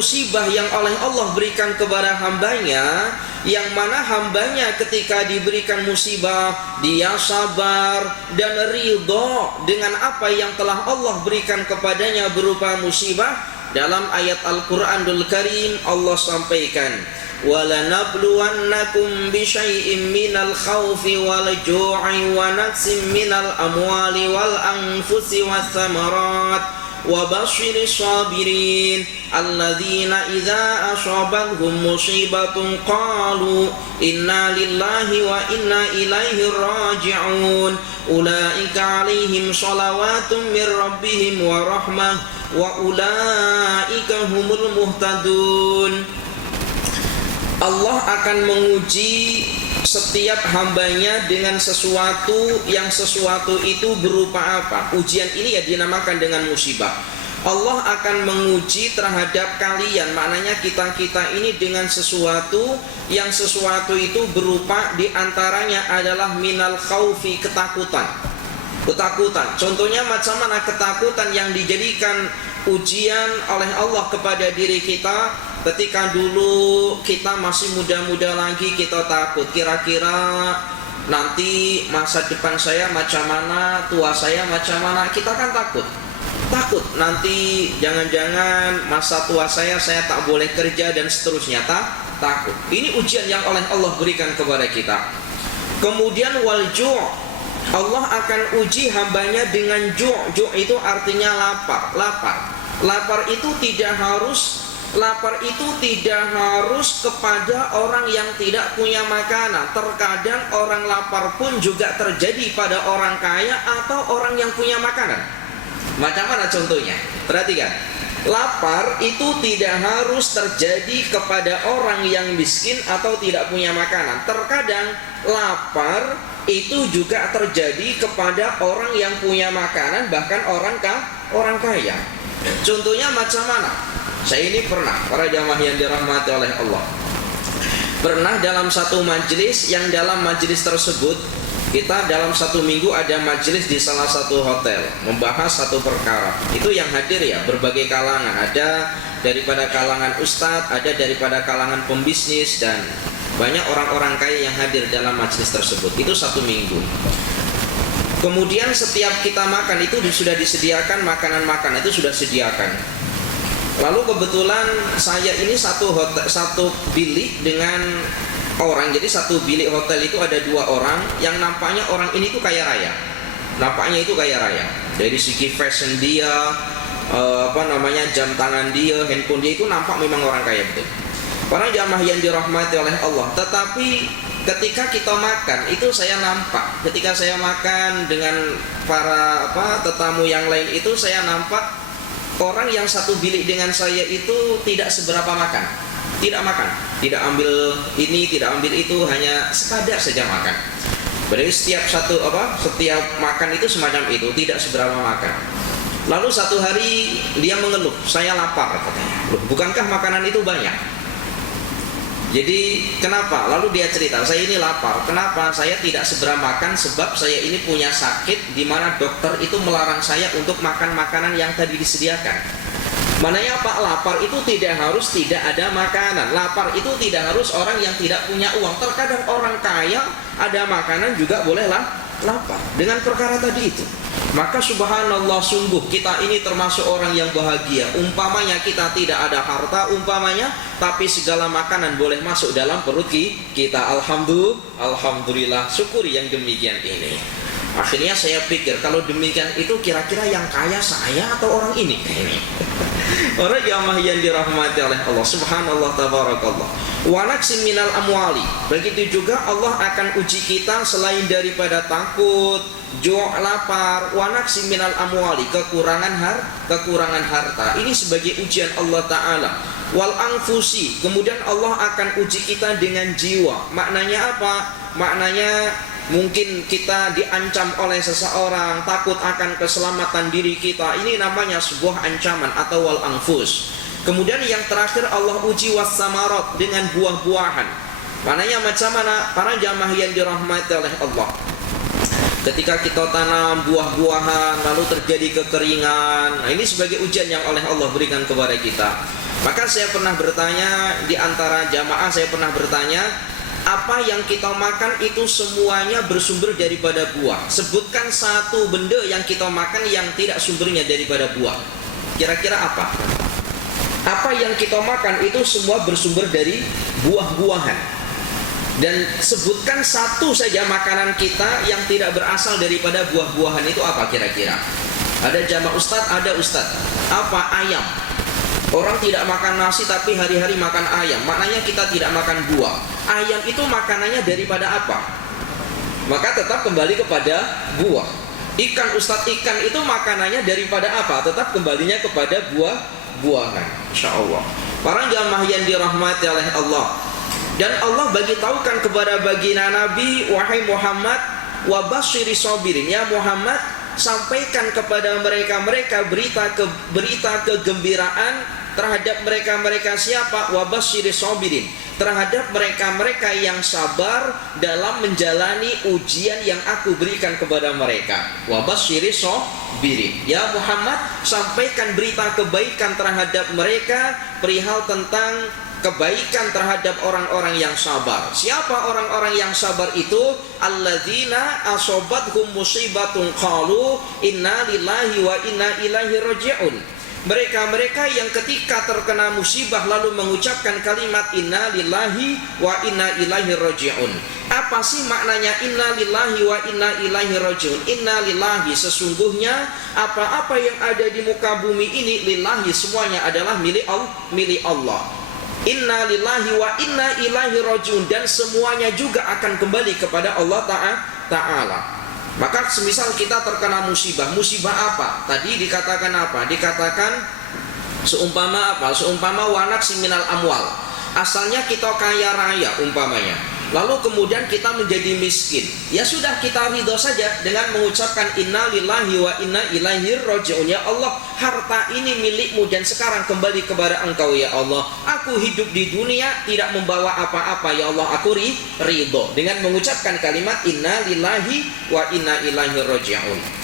musibah yang oleh Allah berikan kepada hambanya, yang mana hambanya ketika diberikan musibah dia sabar dan ridho dengan apa yang telah Allah berikan kepadanya berupa musibah. Dalam ayat Al-Quranul Karim Allah sampaikan, وَلَنَبْلُوَنَّكُمْ بِشَيْءٍ مِّنَ الْخَوْفِ وَالْجُوعِ وَنَقْصٍ مِّنَ الْأَمْوَالِ وَالْأَنفُسِ وَالثَّمَرَاتِ وَبَشِّرِ الصَّابِرِينَ الَّذِينَ إِذَا أَصَابَتْهُمْ مُصِيبَةٌ قَالُوا إِنَّا لِلَّهِ وَإِنَّا إِلَيْهِ رَاجِعُونَ أُولَئِكَ عَلَيْهِمْ صَلَوَاتٌ مِّن رَّبِّهِمْ وَرَحْمَةٌ وَأُولَئِكَ هُمُ الْمُهْتَدُونَ. Allah akan menguji setiap hambanya dengan sesuatu yang sesuatu itu berupa apa. Ujian ini ya dinamakan dengan musibah. Allah akan menguji terhadap kalian, maknanya kita-kita ini dengan sesuatu yang sesuatu itu berupa diantaranya adalah minal khaufi, ketakutan. Contohnya macam mana ketakutan yang dijadikan ujian oleh Allah kepada diri kita. Ketika dulu kita masih muda-muda lagi, kita takut kira-kira nanti masa depan saya macam mana, tua saya macam mana. Kita kan takut nanti jangan-jangan masa tua saya tak boleh kerja dan seterusnya. Takut. Ini ujian yang oleh Allah berikan kepada kita. Kemudian wal-ju', Allah akan uji hambanya dengan ju'. Ju' itu artinya lapar itu tidak harus kepada orang yang tidak punya makanan. Terkadang orang lapar pun juga terjadi pada orang kaya atau orang yang punya makanan. Macam mana contohnya? Perhatikan. Lapar itu tidak harus terjadi kepada orang yang miskin atau tidak punya makanan. Terkadang lapar itu juga terjadi kepada orang yang punya makanan, bahkan orang kaya. Contohnya macam mana? Saya ini pernah, para jamaah yang dirahmati oleh Allah, pernah dalam satu majelis, yang dalam majelis tersebut kita dalam satu minggu ada majelis di salah satu hotel membahas satu perkara. Itu yang hadir ya berbagai kalangan, ada daripada kalangan ustadz, ada daripada kalangan pembisnis, dan banyak orang-orang kaya yang hadir dalam majelis tersebut. Itu satu minggu. Kemudian setiap kita makan itu sudah disediakan makanan-makanan, itu sudah sediakan. Lalu kebetulan saya ini satu bilik dengan orang. Jadi satu bilik hotel itu ada 2 orang yang nampaknya orang ini tuh kaya raya. Dari segi fashion dia, jam tangan dia, handphone dia itu nampak memang orang kaya betul. Para jamaah yang dirahmati oleh Allah. Tetapi ketika kita makan itu saya nampak, ketika saya makan dengan para tetamu yang lain itu, saya nampak orang yang satu bilik dengan saya itu tidak seberapa makan. Tidak ambil ini, tidak ambil itu, hanya sekadar saja makan. Berarti setiap makan itu semacam itu, tidak seberapa makan. Lalu satu hari dia mengeluh, saya lapar katanya. Loh, bukankah makanan itu banyak? Jadi kenapa? Lalu dia cerita, saya ini lapar. Kenapa? Saya tidak segera makan sebab saya ini punya sakit di mana dokter itu melarang saya untuk makan makanan yang tadi disediakan. Mananya Pak, lapar itu tidak harus tidak ada makanan. Lapar itu tidak harus orang yang tidak punya uang. Terkadang orang kaya ada makanan juga bolehlah lapar dengan perkara tadi itu. Maka subhanallah, sungguh kita ini termasuk orang yang bahagia. Umpamanya kita tidak ada harta tapi segala makanan boleh masuk dalam perut kita. Alhamdulillah, syukuri yang demikian ini. Akhirnya saya pikir, kalau demikian itu kira-kira yang kaya saya atau orang ini? Orang jamaah yang dirahmati oleh Allah, subhanallah, tabarakallah. Wa naqsim minal amwali. Begitu juga Allah akan uji kita selain daripada takut, ju', lapar, wa naqsim minal amwali, kekurangan harta. Ini sebagai ujian Allah Ta'ala. Wal anfusi, kemudian Allah akan uji kita dengan jiwa. Maknanya apa? Maknanya mungkin kita diancam oleh seseorang, takut akan keselamatan diri kita. Ini namanya sebuah ancaman atau wal anfus. Kemudian yang terakhir Allah uji wassamarat, dengan buah-buahan. Maknanya macam mana? Para jamaah yang dirahmati oleh Allah, ketika kita tanam buah-buahan lalu terjadi kekeringan, nah ini sebagai ujian yang oleh Allah berikan kepada kita. Maka saya pernah bertanya, di antara jamaah saya pernah bertanya, apa yang kita makan itu semuanya bersumber daripada buah. Sebutkan satu benda yang kita makan yang tidak sumbernya daripada buah. Kira-kira apa? Apa yang kita makan itu semua bersumber dari buah-buahan. Dan sebutkan satu saja makanan kita yang tidak berasal daripada buah-buahan, itu apa kira-kira? Ada jamaah ustadz, ada ustadz. Apa? Ayam. Orang tidak makan nasi tapi hari-hari makan ayam. Maknanya kita tidak makan buah. Ayam itu makanannya daripada apa? Maka tetap kembali kepada buah. Ikan, ustadz, ikan itu makanannya daripada apa? Tetap kembalinya kepada buah-buahan. Insyaallah. Para jamaah yang dirahmati oleh Allah. Dan Allah bagi tahukan kepada baginda Nabi, wahai Muhammad, wa basyiri sabirin. Ya Muhammad, sampaikan kepada mereka berita kegembiraan terhadap mereka siapa? Wa basyiri sabirin. Terhadap mereka yang sabar dalam menjalani ujian yang aku berikan kepada mereka. Wa basyiri sabirin. Ya Muhammad, sampaikan berita kebaikan terhadap mereka perihal tentang kebaikan terhadap orang-orang yang sabar. Siapa orang-orang yang sabar itu? Alladzina asobathum musibatun qalu inna lillahi wa inna ilaihi raji'un. Mereka yang ketika terkena musibah lalu mengucapkan kalimat inna lillahi wa inna ilaihi raji'un. Apa sih maknanya inna lillahi wa inna ilaihi raji'un? Inna lillahi, sesungguhnya apa-apa yang ada di muka bumi ini, lillahi, semuanya adalah milik Allah. Inna lillahi wa inna ilaihi raji'un, dan semuanya juga akan kembali kepada Allah Ta'ala. Maka semisal kita terkena musibah apa? Tadi dikatakan apa? Dikatakan seumpama apa? Seumpama wanaksi minal amwal. Asalnya kita kaya raya umpamanya, lalu kemudian kita menjadi miskin. Ya sudah, kita ridho saja dengan mengucapkan inna lillahi wa inna ilaihi raji'un. Ya Allah, harta ini milikmu dan sekarang kembali kepada Engkau ya Allah. Aku hidup di dunia tidak membawa apa-apa ya Allah, aku ridho dengan mengucapkan kalimat inna lillahi wa inna ilaihi raji'un.